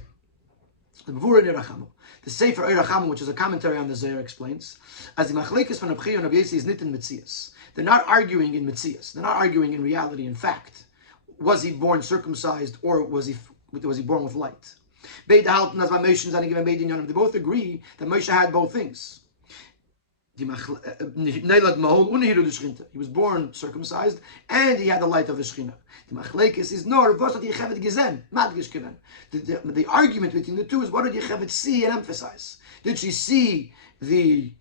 The Sefer Eirachamu, which is a commentary on the Zohar, explains, as the machlekes from Rabbi and Rabbi Yossi is nit in Metzias. They're not arguing in Metzias. They're not arguing in reality, in fact. Was he born circumcised or was he born with light? They both agree that Moshe had both things. He was born circumcised and he had the light of the Shekhinah. The argument between the two is, what did Yechevet see and emphasize? Did she see the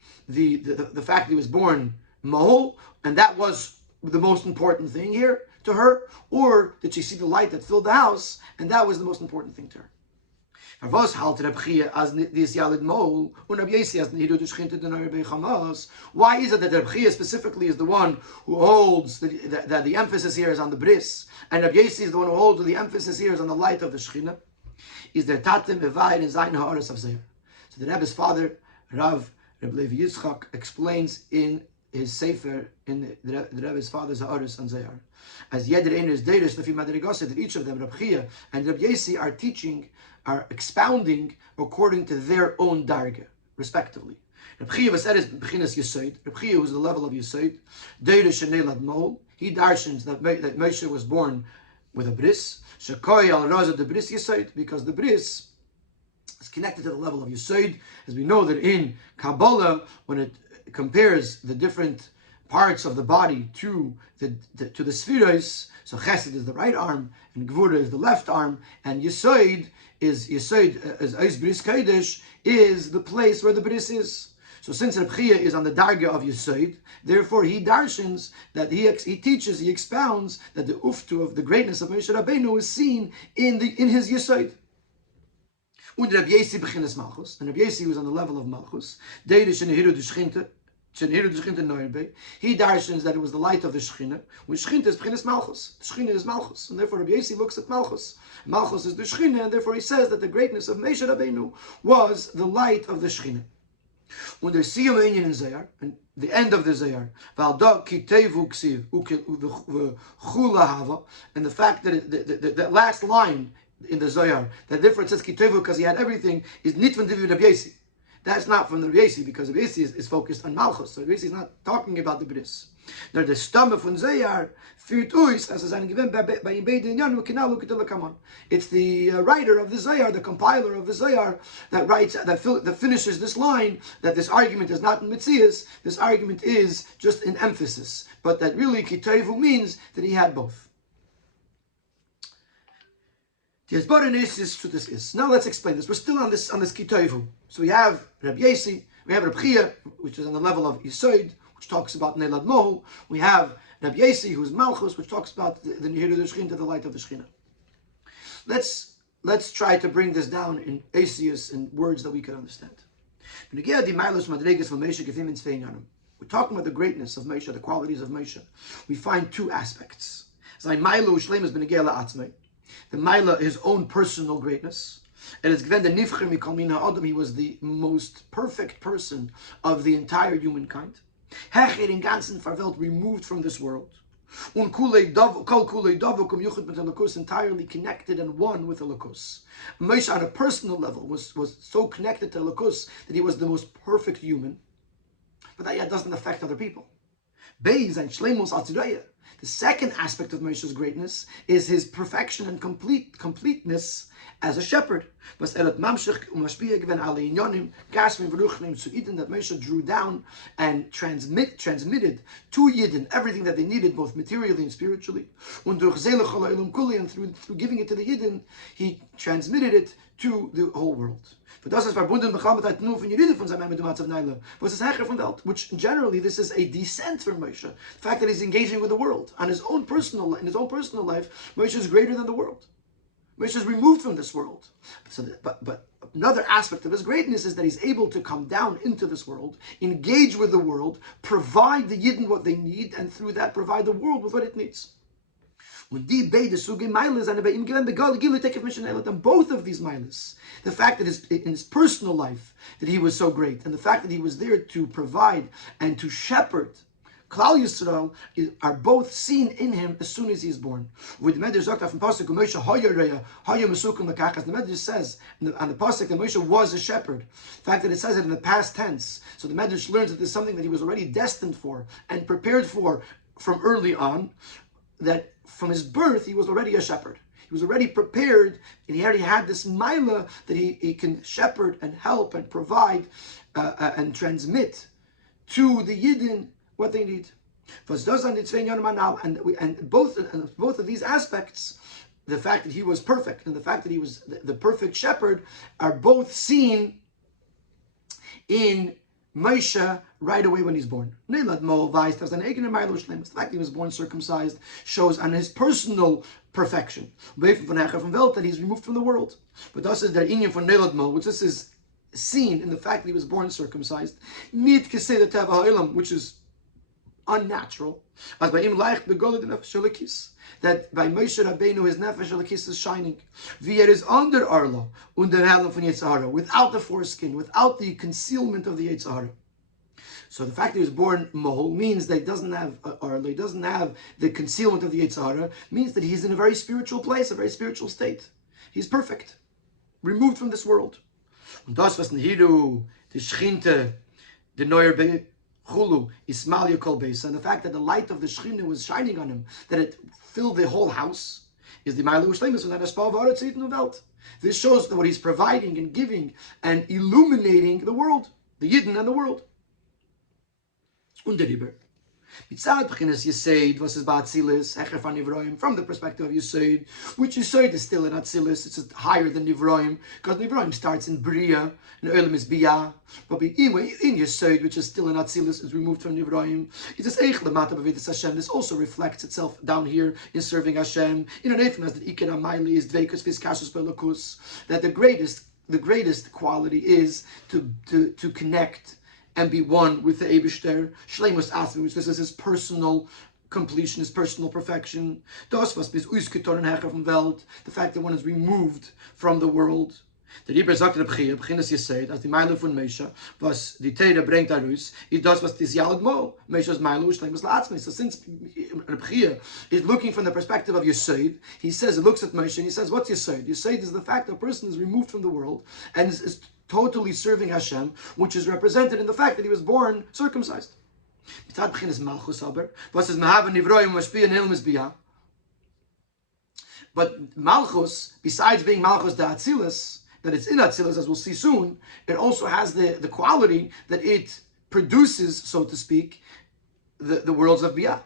fact that he was born Mahol, and that was the most important thing here to her? Or did she see the light that filled the house, and that was the most important thing to her? Why is it that Rabbi specifically is the one who holds that the emphasis here is on the bris, and Rabbi is the one who holds the emphasis here is on the light of the Shekhinah? Is there tatem evayin in zayin ha'aras of Zohar? So the Rebbe's father, Rav Rabbi Yitzchak, explains in his sefer, in the Rebbe's father's ha'aras on Zohar, as yeder ein is deiris lefi madrigasa, that each of them, Rabbi and Rabbi Yossi, are expounding according to their own darga, respectively. Rabbi was at his beginnas Yesod. Rabbi was the level of Yesod. Deiris shenelad mol. He darshans that Moshe was born with a bris. Shekoy al raza the bris Yesod, because the bris is connected to the level of Yesod, as we know that in Kabbalah, when it compares the different parts of the body to the spheres, so Chesed is the right arm, and Gvura is the left arm, and Yesod is Bris Kodesh is the place where the bris is. So since Reb Chia is on the darga of Yesod, therefore he darshans that he teaches, he expounds that the uftu of the greatness of Moshe Rabbeinu is seen in his Yesod. Und Rabbi Yossi beginnes Malchus, and Rabbi Yossi was on the level of Malchus. Deidish in the Hiru d'Shchinte. He darshans that it was the light of the Shekhinah. When Shekhinah is B'chinas Malchus, the Shekhinah is Malchus, and therefore Rabbi Yossi looks at Malchus. Malchus is the Shekhinah, and therefore he says that the greatness of Moshe Rabbeinu was the light of the Shekhinah. When there's Siyum Einyan in Zohar, and the end of the Zohar, Valda Kitevu Ksiv Chula Hava, and the fact that that last line in the Zohar, that difference says Kitevu because he had everything, is nit von Rabbi Yossi. That's not from the Rabbi, because Rabbi is focused on Malchus. So Rabbi is not talking about the bris. Now the Stamme von Zohar führt uns, as ein Gewinn bei ihm beiden Jahren, genau look at the Lakaman. It's the writer of the Zohar, the compiler of the Zohar, that writes, that finishes this line, that this argument is not in Metzias, this argument is just an emphasis, but that really Kitevu means that he had both. Now let's explain this. We're still on this Kitoivu. So we have Rabbi Yossi, we have Rabbi Chia, which is on the level of Yesod, which talks about Neilad Mohol. We have Rabbi Yossi, who's Malchus, which talks about the Nihiru Shekhinah, the light of the Shekhinah. Let's try to bring this down in Asius in words that we can understand. We're talking about the greatness of Moshe, the qualities of Moshe. We find two aspects. the Maila, his own personal greatness. And it's given the Nifcher Mikol Min Ha'adam, he was the most perfect person of the entire humankind. Hecher in ganzen Verwelt, removed from this world. Und kol kulei davokum yuchid mit Elokus, entirely connected and one with Elokus. Moshe on a personal level was so connected to Elokus that he was the most perfect human. But that yet doesn't affect other people. Beis and Shemos al Tzidayah. The second aspect of Moshe's greatness is his perfection and completeness as a shepherd. That Moshe drew down and transmitted to Yidden everything that they needed, both materially and spiritually. And through giving it to the Yidden, he transmitted it to the whole world. Which generally this is a descent from Moshe. The fact that he's engaging with the world in his own personal life, Moshe is greater than the world. Moshe is removed from this world. But another aspect of his greatness is that he's able to come down into this world, engage with the world, provide the Yidden what they need, and through that provide the world with what it needs. And both of these milas, the fact that in his personal life that he was so great, and the fact that he was there to provide and to shepherd Klal Yisrael, are both seen in him as soon as he is born. The Medrash says on the pasuk that Moshe was a shepherd. The fact that it says it in the past tense, so the Medrash learns that there's something that he was already destined for and prepared for from early on, that from his birth he was already a shepherd. He was already prepared, and he already had this maila that he can shepherd and help and provide and transmit to the Yidden what they need. And both of these aspects, the fact that he was perfect and the fact that he was the perfect shepherd, are both seen in Moshe right away when he's born. The fact that he was born circumcised shows on his personal perfection. That he's removed from the world. But das is der inyan von Nelad Mo, which this is seen in the fact that he was born circumcised, which is unnatural. As by him leicht begoled in Shelekis, that by Moshe Rabbeinu his nefesh Shelekis is shining. Wie is under Arlo, under Helm von Yetzirah, without the foreskin, without the concealment of the Yetzirah. So the fact that he was born Mohol means that he doesn't have Arlo, he doesn't have the concealment of the Yetzirah, means that he's in a very spiritual place, a very spiritual state. He's perfect, removed from this world. Und das was Nehiru, die Schchinte, the Neuer Chulu, Ismail Kol Beis, and the fact that the light of the Shechina was shining on him, that it filled the whole house, is the Ma'alu Shleimus, and that is Paul Varat Tzit Nuvelt. This shows that what he's providing and giving and illuminating the world, the Yidden and the world. Und der Riber. Mitzad B'chinas Yesod, was is Ba'atzilis, Hecher van Nivroim, from the perspective of Yesod, which Yesod is still in Atzilis, it's higher than Nivroim, because Nivroim starts in Bria, and Olam is Biyah, but in Yesod, which is still in Atzilis, is removed from Nivroim. It says, Eich Lamata B'Avedis Hashem, this also reflects itself down here in serving Hashem. In an Eifnas, that Iker HaMaili is Dveikus Vizkashus Belokus, that the greatest quality is to connect and be one with the Eibishter, Shleimus Asmi, which this is his personal completion, his personal perfection. Das was bis ausgetorn Hecher vom Welt, the fact that one is removed from the world. Der Riber sagt in der Beginnes Yesod, als die Meile von Moshe, was die Teire bringt daraus, ist das, was this Yalad Mo, Moshe's Meile, Shleimus La'atzmi. So since Rabbi is looking from the perspective of Yesod, he looks at Moshe and he says, what's Yesod? Yesod is the fact that a person is removed from the world and is totally serving Hashem, which is represented in the fact that he was born circumcised. But Malchus, besides being Malchus da Atzilus, that it's in Atzilus, as we'll see soon, it also has the quality that it produces, so to speak, the worlds of Biyah.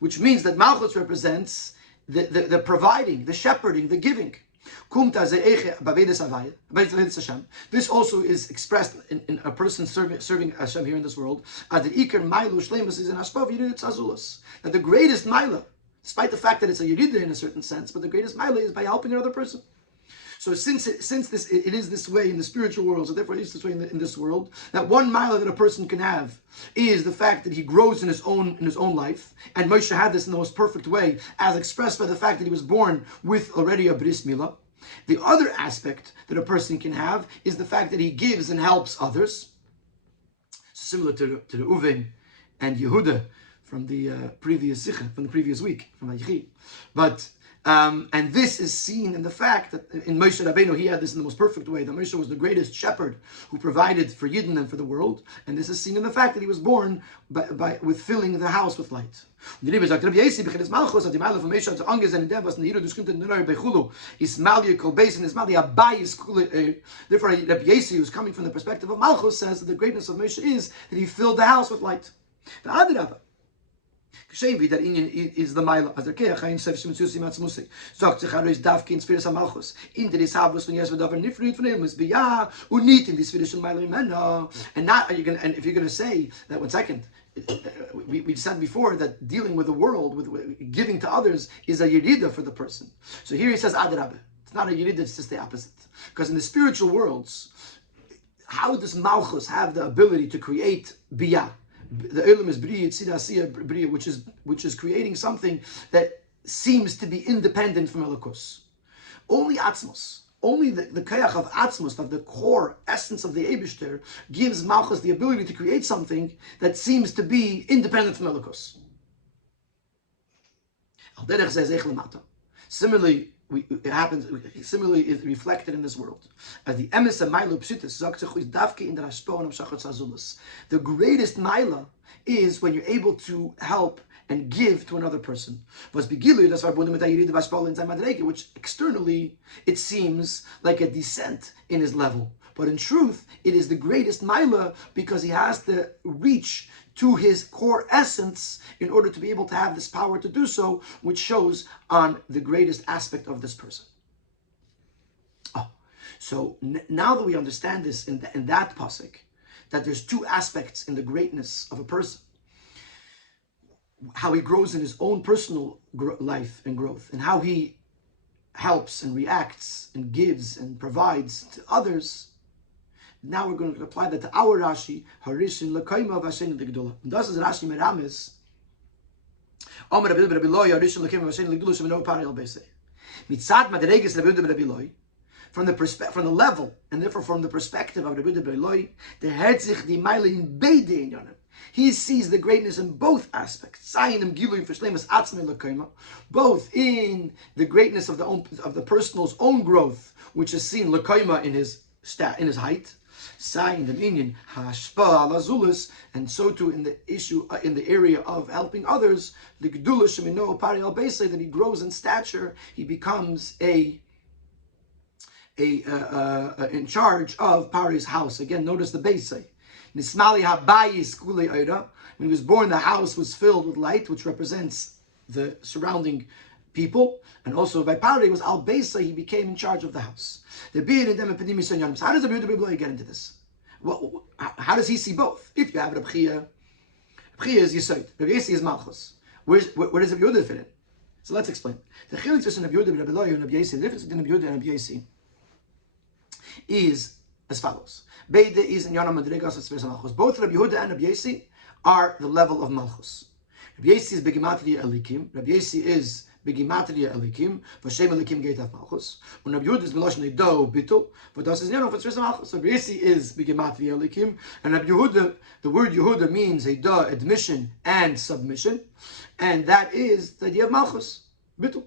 Which means that Malchus represents the providing, the shepherding, the giving. This also is expressed in a person serving Hashem here in this world. That the greatest Maila, despite the fact that it's a Yerida in a certain sense, but the greatest Maila is by helping another person. So So since it is this way in the spiritual world, so therefore it is this way in this world, that one mila that a person can have is the fact that he grows in his own life, and Moshe had this in the most perfect way, as expressed by the fact that he was born with already a bris milah. The other aspect that a person can have is the fact that he gives and helps others, similar to the Uvim and Yehuda from the previous Sikha, from the previous week, from Vayichi. But and this is seen in the fact that in Moshe Rabbeinu, he had this in the most perfect way, that Moshe was the greatest shepherd who provided for Yidden and for the world. And this is seen in the fact that he was born with filling the house with light. Therefore, Rabbi Yesi, who's coming from the perspective of Malchus, says that the greatness of Moshe is that he filled the house with light. That is the mile as the kein self simtsusi matzmusik sagt sich is darf in spirit malchus in this habus when yes whatever nifrit von him is be ja und nicht in this spiritual mile männer. And not if you're going to say that 1 second, we said before that dealing with the world, with giving to others, is a yerida for the person. So here he says adrabah. It's not a yerida, it's just the opposite. Because in the spiritual worlds, how does malchus have the ability to create biyah? The Elam is Bria, Tzidasiya Bria, which is creating something that seems to be independent from Elokus. Only Atzmos, only the Kayach of Atzmos, of the core essence of the Eibishter, gives Malchus the ability to create something that seems to be independent from Elokus. Similarly, Similarly, is reflected in this world. As the emes of Milo Pshitis, in the the greatest Mila is when you're able to help and give to another person. Which externally it seems like a descent in his level. But in truth, it is the greatest Mila because he has to reach to his core essence in order to be able to have this power to do so, which shows on the greatest aspect of this person. So now that we understand this in that pasuk, that there's two aspects in the greatness of a person, how he grows in his own personal life and growth, and how he helps and reacts and gives and provides to others. Now we're going to apply that to our Rashi, Harishin Lakaima Vashen Ligdula. Das is Rashi Meramis. Omer Rabbi Loi, Harishin Lakaima Vashen Ligdula Shemino Paril Bese. Mitzad Madreges Rabbi Loi, from the level, and therefore from the perspective of Rabbi Loi, the Herzich di Meile in Beide in Yonim. He sees the greatness in both aspects. Both in the greatness of the personal's own growth, which is seen Lakaima in his height, and so too in the issue in the area of helping others, the that he grows in stature, he becomes in charge of Pari's house. Again, notice the Beisai. When he was born, the house was filled with light, which represents the surrounding people, and also by Pari was Al Beisa, he became in charge of the house. How does the Rabbi get into this? Well, how does he see both? If you have Rabbi Chia is Yesod, Rabbi Yesi is Malchus. Where does Rabbi Yehuda fit in? So let's explain. The Chelek between Rabbi Yehuda and Rabbi Loi and Rabbi Yesi, the difference between Rabbi Yehuda and Rabbi Yesi is as follows. Beide is in Yonam Madrigas as Malchus. Both Rabbi Yehuda and Rabbi Yesi are the level of Malchus. Rabbi Yesi is Begimatria Elikim. Rabbi Yesi is Begimatria Elikim. Vashem Elikim Geitav Malchus. When Rabbi Yehuda is Meloshne Do Bitul. But das is Yonam for Malchus. So Rabbi Yesi is Begimatria Elikim. And Rabbi Yehuda, the word Yehuda means a Da, admission and submission. And that is the idea of Malchus. Bitul.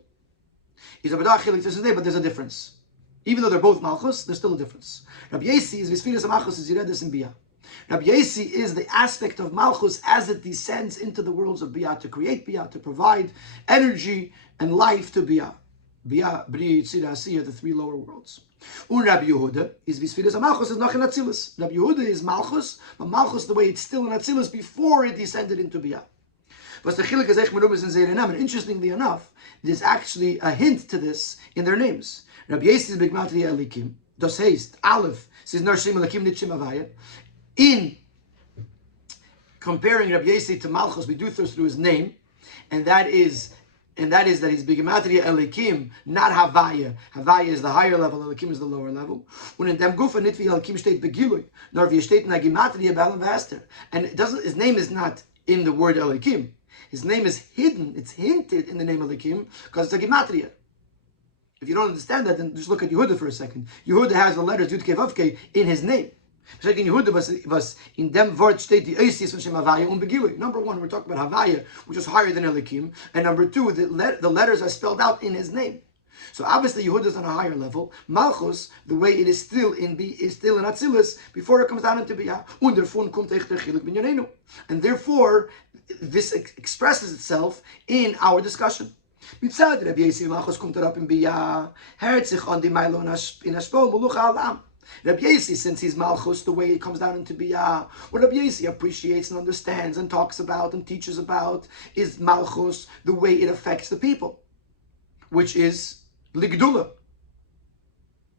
He's a Bada Chilik today, but there's a difference. Even though they're both Malchus, there's still a difference. Rabbi Yesi is Visfiras Malchus is Yiredes in Biyah. Rabbi Yesi is the aspect of Malchus as it descends into the worlds of Biyah, to create Biyah, to provide energy and life to Biyah. Biyah, Bri, Yitzira, Asiyah, the three lower worlds. And Rabbi Yehuda is Visfiras Malchus is noch in Atzilus. Rabbi Yehuda is Malchus, but Malchus the way it's still in Atzilus before it descended into Biyah. But the Chelek is Ech Merumas and Zeinam, and interestingly enough, there's actually a hint to this in their names. Rabbi Yesi is Bigmatri Elikim. Das heißt, Aleph says Nar Shem Elikim Nitchim Avaya. In comparing Rabbi Yesi to Malchus, we do this through his name, and that is and that is that he's Bigematria Elikim, not Havaya. Havaya is the higher level, Elikim is the lower level. Und in dem Gufa nicht wie Elikim steht Begilui, nor wie steht in der Gematria Balaam Vaster. And it doesn't, his name is not in the word Elikim. His name is hidden, it's hinted in the name Elikim, because it's a Gematria. If you don't understand that, then just look at Yehuda for a second. Yehuda has the letters Yud Kei Vav Kei in his name. In Yehuda was in dem Wort steht die Oisies von Shem Havaya und Begilui. Number one, we're talking about Havaya, which is higher than Elikim, and number two, the letters are spelled out in his name. So obviously Yehuda is on a higher level. Malchus, the way it is still in Atzilus before it comes down into Biyah. Und davon kommt echt der Chilek binyanenu. And therefore, this expresses itself in our discussion. Mitzad Rabbi Yesi Malchus kommt up in Biyah. Hört sich an die Meilo in Ashpo Mulucha Alam. Rabbi Yesi, since he's Malchus, the way it comes down into Biyah, what Rabbi Yesi appreciates and understands and talks about and teaches about is Malchus, the way it affects the people, which is Ligdula,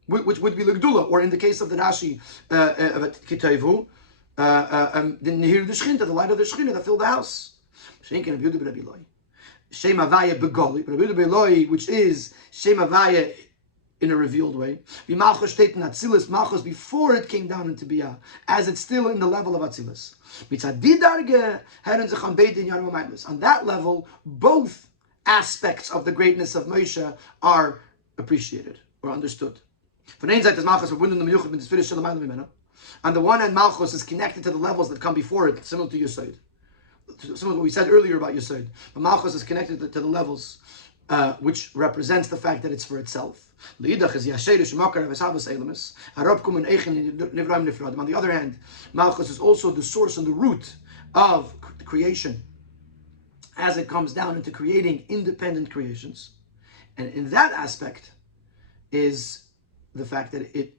which would be Ligdula, or in the case of the Rashi, Kitayvu, the Nehir the Shchinta, the light of the Shchinta that filled the house. Shem Havaya Begoli, which is Shem Havaya in a revealed way. The Malchus steht in Atzilus, Malchus before it came down into Biyah, as it's still in the level of Atzilus. On that level, both aspects of the greatness of Moshe are appreciated or understood. On the one hand, Malchus is connected to the levels that come before it, similar to Yesod. Similar to what we said earlier about Yesod. But Malchus is connected to the levels which represents the fact that it's for itself. On the other hand, Malchus is also the source and the root of creation as it comes down into creating independent creations. And in that aspect is the fact that it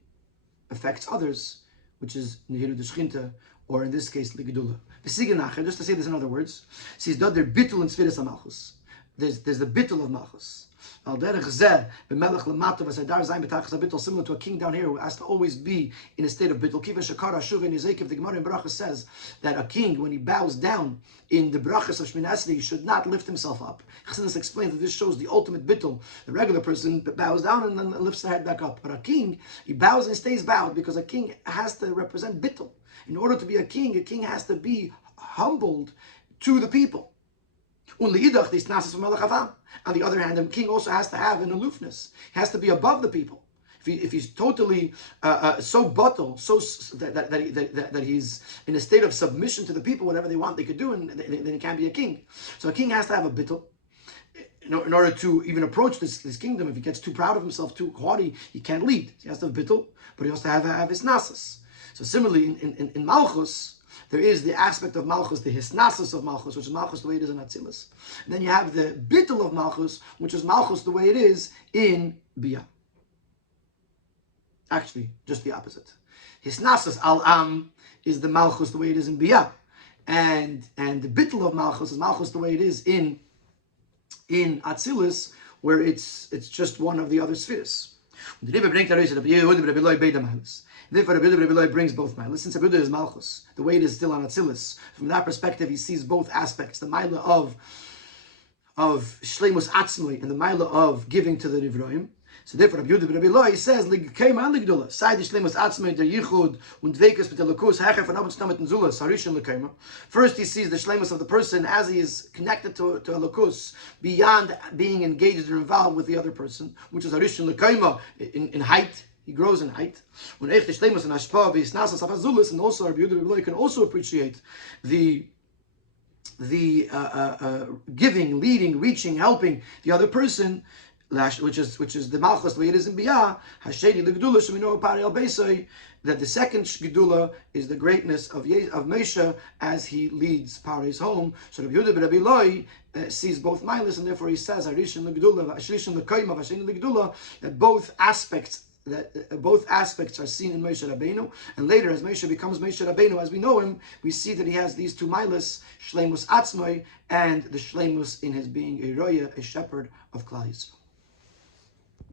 affects others, which is Nehiru Deshchinta, or in this case, Ligdula. Just to say this in other words, there's the bittul of Malchus. Similar to a king down here who has to always be in a state of bittul. The Gemara in Bracha says that a king, when he bows down in the brachas of Shmini Esrei, he should not lift himself up. Chassidus explains that this shows the ultimate bittul. The regular person bows down and then lifts the head back up. But a king, he bows and stays bowed because a king has to represent bittul. In order to be a king has to be humbled to the people. On the other hand, the king also has to have an aloofness. He has to be above the people. If he's totally so bottle, so that he's in a state of submission to the people, whatever they want, they could do, and then he can't be a king. So a king has to have a bittul in order to even approach this kingdom. If he gets too proud of himself, too haughty, he can't lead. He has to have bittul, but he has to have his nasas. So similarly, in Malchus, there is the aspect of Malchus, the hisnasus of Malchus, which is Malchus the way it is in Atzilus. And then you have the bittul of Malchus, which is Malchus the way it is in Biyah. Actually, just the opposite. Hisnasus al-am is the Malchus the way it is in Biyah. And the bittul of Malchus is Malchus the way it is in Atzilus, where it's just one of the other spheres. Therefore, Rabbi brings both Mailas. Since Rabbi is Malchus, the way it is still on Atzilus, from that perspective, he sees both aspects: the Maila of Shleimus Atzmai and the Maila of giving to the Nivroim. So therefore, Rabbi says, "Ligkeima and Ligdula, side Shleimus Atzmai der Yichud und Dveikus b'Telakus hecher von Abutz Tamet and Zulas Harishon Ligkeima." First, he sees the Shleimus of the person as he is connected to a Lakus beyond being engaged or involved with the other person, which is Harishon Ligkeima in height. He grows in height. And also Rabbi Yehuda can also appreciate the giving, leading, reaching, helping the other person, which is the Malchus the way it is in Biyah. That the second Gedula is the greatness of Moshe as he leads Paris home. So Rabbi Yehuda Rabbi Loi sees both Mailas, and therefore he says that both aspects are seen in Moshe Rabbeinu, and later as Moshe becomes Moshe Rabbeinu as we know him, we see that he has these two Mailas, Shleimus Atzmai and the Shleimus in his being a Roya, a shepherd of Klal Yisrael.